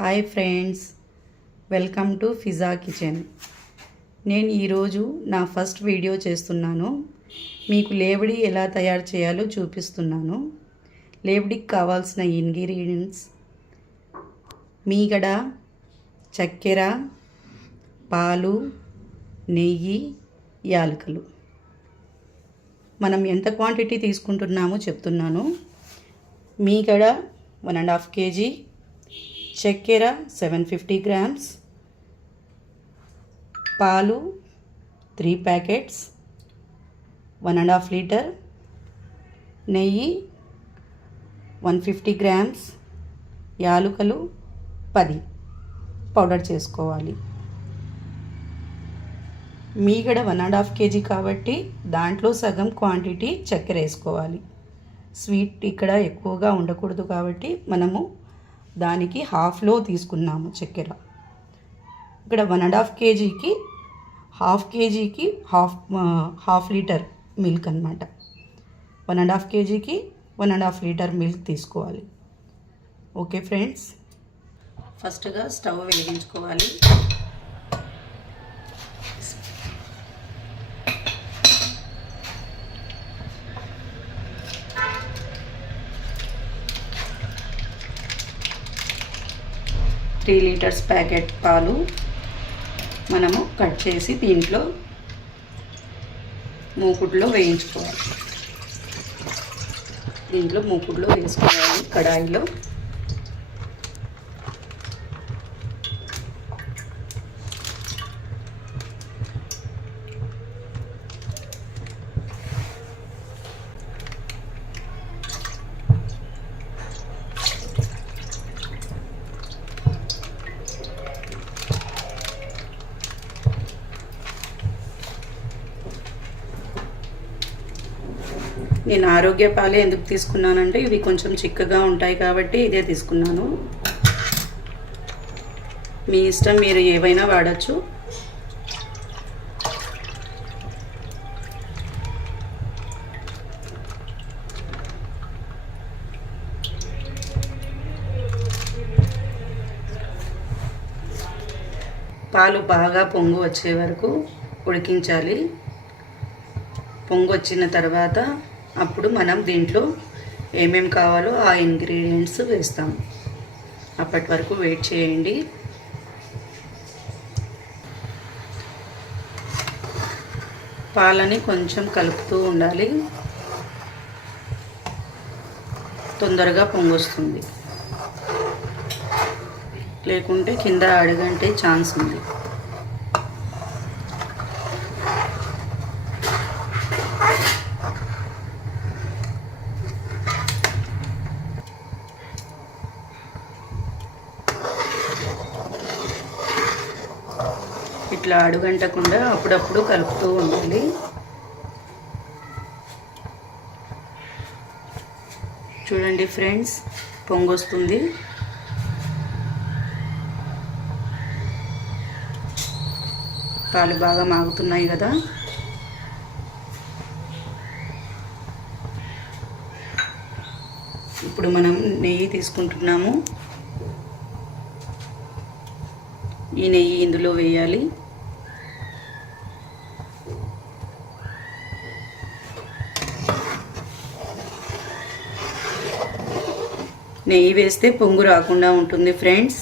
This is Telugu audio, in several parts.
Hi friends, welcome to Fiza kitchen. నేను ఈరోజు నా ఫస్ట్ వీడియో చేస్తున్నాను. మీకు లేబడి ఎలా తయారు చేయాలో చూపిస్తున్నాను. లేబడికి కావాల్సిన ఇంగ్రీడియంట్స్: మీగడ, చక్కెర, పాలు, నెయ్యి, యాలకులు. మనం ఎంత క్వాంటిటీ తీసుకుంటున్నామో చెప్తున్నాను. మీగడ 1.5 kg, చక్కెర 750 grams, పాలు 3 ప్యాకెట్స్, 1.5 లీటర్, నెయ్యి 150 grams, యాలకులు 10 పౌడర్ చేసుకోవాలి. మీగడ 1.5 kg కాబట్టి దాంట్లో సగం క్వాంటిటీ చక్కెర వేసుకోవాలి. స్వీట్ ఇక్కడ ఎక్కువగా ఉండకూడదు కాబట్టి మనము దానికి హాఫ్లో తీసుకున్నాము చక్కెర. ఇక్కడ 1.5 kgకి హాఫ్ లీటర్ మిల్క్ అన్నమాట. 1.5 kgకి 1.5 లీటర్ మిల్క్ తీసుకోవాలి. ఓకే ఫ్రెండ్స్, ఫస్ట్గా స్టవ్ వెలిగించుకోవాలి. త్రీ లీటర్స్ ప్యాకెట్ పాలు మనము కట్ చేసి దీంట్లో మూకుడులో వేయించుకోవాలి. దీంట్లో మూకుడులో వేసుకోవాలి. కడాయిలో నేను ఆరోగ్య పాలే ఎందుకు తీసుకున్నానంటే ఇవి కొంచెం చిక్కగా ఉంటాయి కాబట్టి ఇదే తీసుకున్నాను. మీ ఇష్టం, మీరు ఏవైనా వాడచ్చు. పాలు బాగా పొంగు వచ్చే వరకు ఉడికించాలి. పొంగు వచ్చిన తర్వాత అప్పుడు మనం దీంట్లో ఏమేమి కావాలో ఆ ఇంగ్రీడియంట్స్ వేస్తాం. అప్పటి వరకు వెయిట్ చేయండి. పాలని కొంచెం కలుపుతూ ఉండాలి, తొందరగా పొంగొస్తుంది. లేకుంటే కింద అడుగంటే ఛాన్స్ ఉంది. ఇట్లా అడుగంటకుండా అప్పుడప్పుడు కలుపుతూ ఉండాలి. చూడండి ఫ్రెండ్స్, పొంగొస్తుంది. పాలు బాగా మాగుతున్నాయి కదా. ఇప్పుడు మనం నెయ్యి తీసుకుంటున్నాము. ఈ నెయ్యి ఇందులో వేయాలి. నెయ్యి వేస్తే పొంగు రాకుండా ఉంటుంది ఫ్రెండ్స్.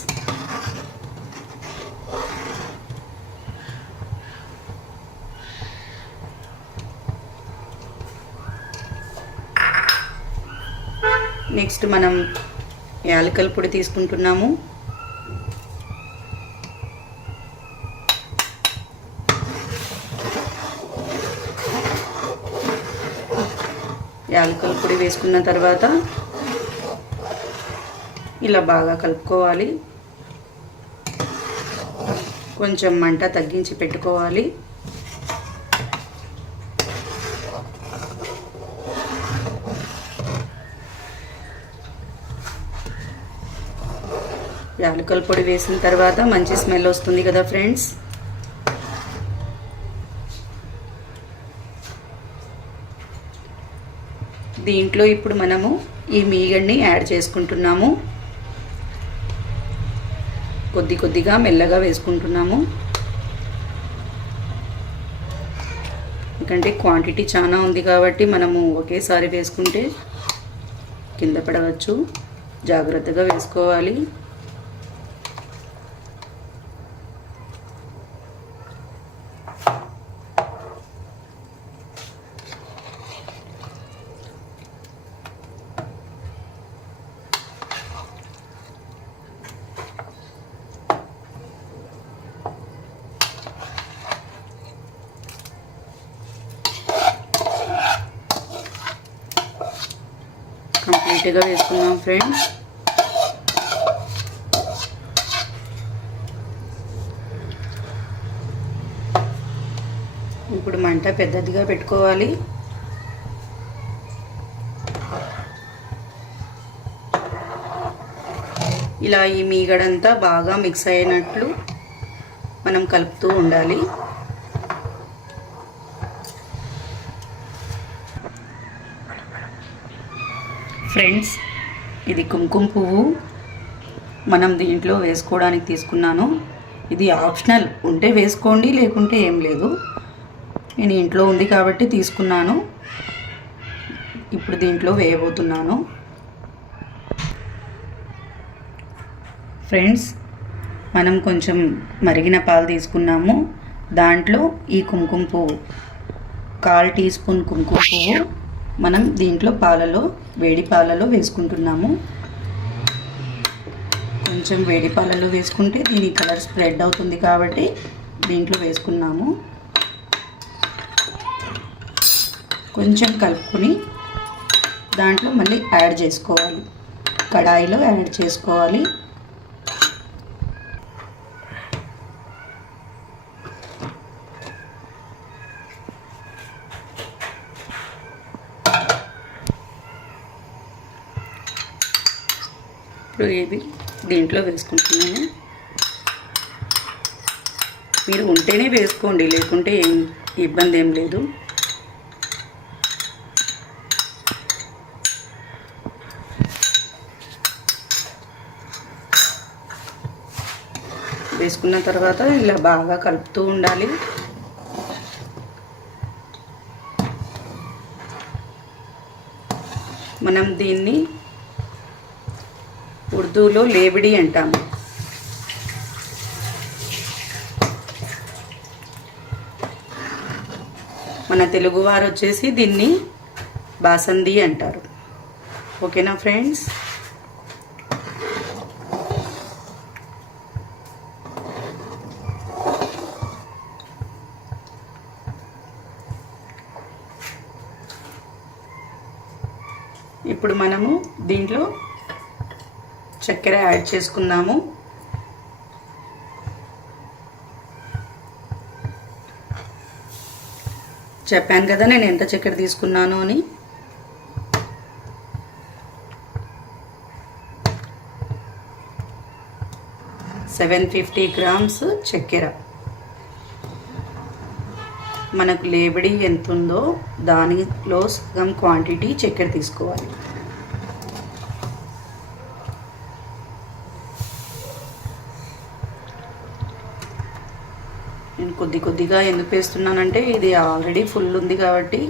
నెక్స్ట్ మనం యాలకుల పొడి తీసుకుంటున్నాము. యాలకుల పొడి వేసుకున్న తర్వాత ఇలా బాగా కలుపుకోవాలి. కొంచెం మంట తగ్గించి పెట్టుకోవాలి. యాలకుల పొడి వేసిన తర్వాత మంచి స్మెల్ వస్తుంది కదా ఫ్రెండ్స్. దీంట్లో ఇప్పుడు మనము ఈ మీగడ్ని యాడ్ చేసుకుంటున్నాము. కొద్ది కొద్దిగా మెల్లగా వేసుకుంటున్నాము, ఎందుకంటే క్వాంటిటీ చాలా ఉంది కాబట్టి మనము ఒకేసారి వేసుకుంటే కింద పడవచ్చు. జాగ్రత్తగా వేసుకోవాలి. కంప్లీట్గా వేసుకున్నాం ఫ్రెండ్స్. ఇప్పుడు మంట పెద్దదిగా పెట్టుకోవాలి. ఇలా ఈ మీగడంతా బాగా మిక్స్ అయినట్లు మనం కలుపుతూ ఉండాలి. ఫ్రెండ్స్, ఇది కుంకుమ పువ్వు మనం దీంట్లో వేసుకోవడానికి తీసుకున్నాను. ఇది ఆప్షనల్, ఉంటే వేసుకోండి, లేకుంటే ఏం లేదు. నేను ఇంట్లో ఉంది కాబట్టి తీసుకున్నాను. ఇప్పుడు దీంట్లో వేయబోతున్నాను. ఫ్రెండ్స్, మనం కొంచెం మరిగిన పాలు తీసుకున్నాము. దాంట్లో ఈ కుంకుమ పువ్వు 1/4 టీ స్పూన్ కుంకుమ పువ్వు మనం దీంట్లో వేడి పాలలో వేసుకుంటున్నాము. కొంచెం వేడి పాలలో వేసుకుంటే దీని కలర్ స్ప్రెడ్ అవుతుంది కాబట్టి దీంట్లో వేసుకున్నాము. కొంచెం కలుపుకొని దాంట్లో మళ్ళీ యాడ్ చేసుకోవాలి, కడాయిలో యాడ్ చేసుకోవాలి. ఇప్పుడు ఇది దీంట్లో వేసుకుంటున్నాను. మీరు ఉంటేనే వేసుకోండి, లేకుంటే ఏం ఇబ్బంది ఏం లేదు. వేసుకున్న తర్వాత ఇలా బాగా కలుపుతూ ఉండాలి. మనం దీన్ని ఉర్దూలో లేబిడి అంటాము. మన తెలుగువారు వచ్చేసి దీన్ని బాసంది అంటారు. ఓకేనా ఫ్రెండ్స్? ఇప్పుడు మనము దీంట్లో చక్కెర యాడ్ చేసుకున్నాము. చెప్పాను కదా నేను ఎంత చక్కెర తీసుకున్నాను అని. $750 grams చక్కెర. మనకు లేబడి ఎంత ఉందో దానిలో సగం క్వాంటిటీ చక్కెర తీసుకోవాలి. నేను కొద్ది కొద్దిగా ఎందుకు వేస్తున్నానంటే ఇది ఆల్రెడీ ఫుల్ ఉంది కాబట్టి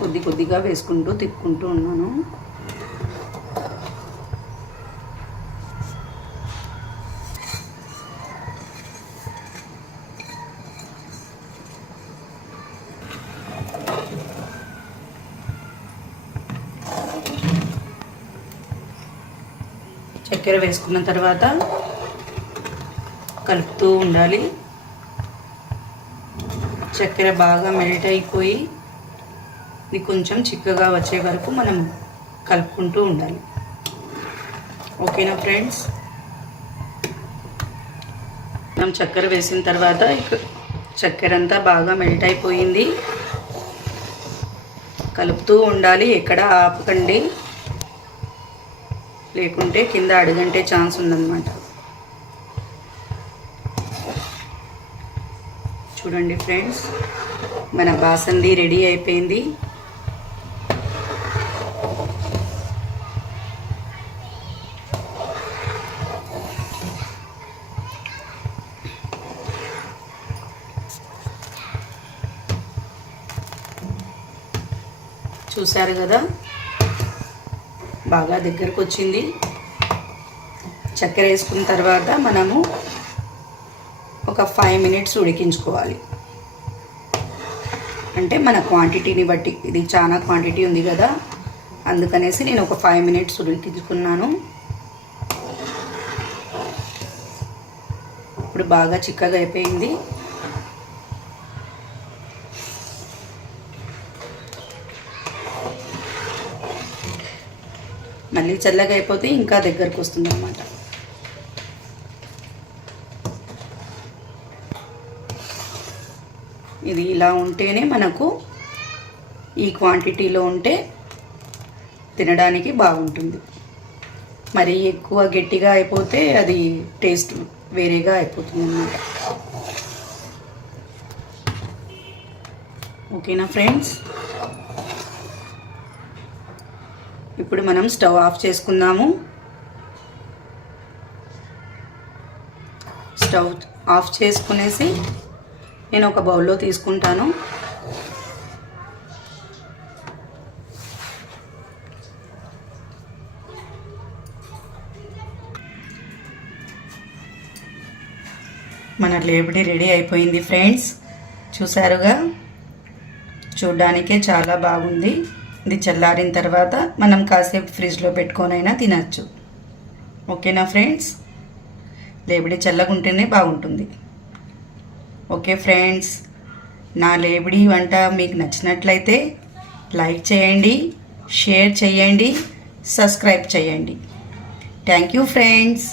కొద్ది కొద్దిగా వేసుకుంటూ తిప్పుకుంటూ ఉన్నాను. చక్కెర వేసుకున్న తర్వాత కలుపుతూ ఉండాలి. చక్కెర బాగా మెల్ట్ అయిపోయి ఇది కొంచెం చిక్కగా వచ్చే వరకు మనం కలుపుకుంటూ ఉండాలి. ఓకేనా ఫ్రెండ్స్? మనం చక్కెర వేసిన తర్వాత చక్కెర అంతా బాగా మెల్ట్ అయిపోయింది. కలుపుతూ ఉండాలి, ఎక్కడ ఆపకండి, లేకుంటే కింద అడుగంటే ఛాన్స్ ఉందన్నమాట. చూడండి ఫ్రెండ్స్, మన బాసంది రెడీ అయిపోయింది. చూసారు కదా, బాగా దగ్గరకు వచ్చింది. చక్కెర వేసుకున్న తర్వాత మనము ఒక 5 మినిట్స్ ఉడికించుకోవాలి. అంటే మన క్వాంటిటీని బట్టి, ఇది చాలా క్వాంటిటీ ఉంది కదా, అందుకనేసి నేను ఒక 5 మినిట్స్ ఉడికించుకున్నాను. ఇప్పుడు బాగా చిక్కగా అయిపోయింది. మళ్ళీ చల్లగా అయిపోతే ఇంకా దగ్గరకు వస్తుంది అన్నమాట. ఇది ఇలా ఉంటేనే మనకు, ఈ క్వాంటిటీలో ఉంటే తినడానికి బాగుంటుంది. మరి ఎక్కువ గట్టిగా అయిపోతే అది టేస్ట్ వేరేగా అయిపోతుంది అన్నమాట. ఓకేనా ఫ్రెండ్స్, ఇప్పుడు మనం స్టవ్ ఆఫ్ చేసుకుందాము. స్టవ్ ఆఫ్ చేసుకునేసి నేను ఒక బౌల్లో తీసుకుంటాను. మన లేబడి రెడీ అయిపోయింది ఫ్రెండ్స్. చూసారుగా, చూడ్డానికే చాలా బాగుంది. ఇది చల్లారిన తర్వాత మనం కాసేపు ఫ్రిడ్జ్లో పెట్టుకొనైనా తినచ్చు. ఓకేనా ఫ్రెండ్స్, లేబడి చల్లగుంటేనే బాగుంటుంది. ఓకే ఫ్రెండ్స్, నా లేబడి వంట మీకు నచ్చినట్లయితే లైక్ చేయండి, షేర్ చేయండి, సబ్స్క్రైబ్ చేయండి. Thank you friends.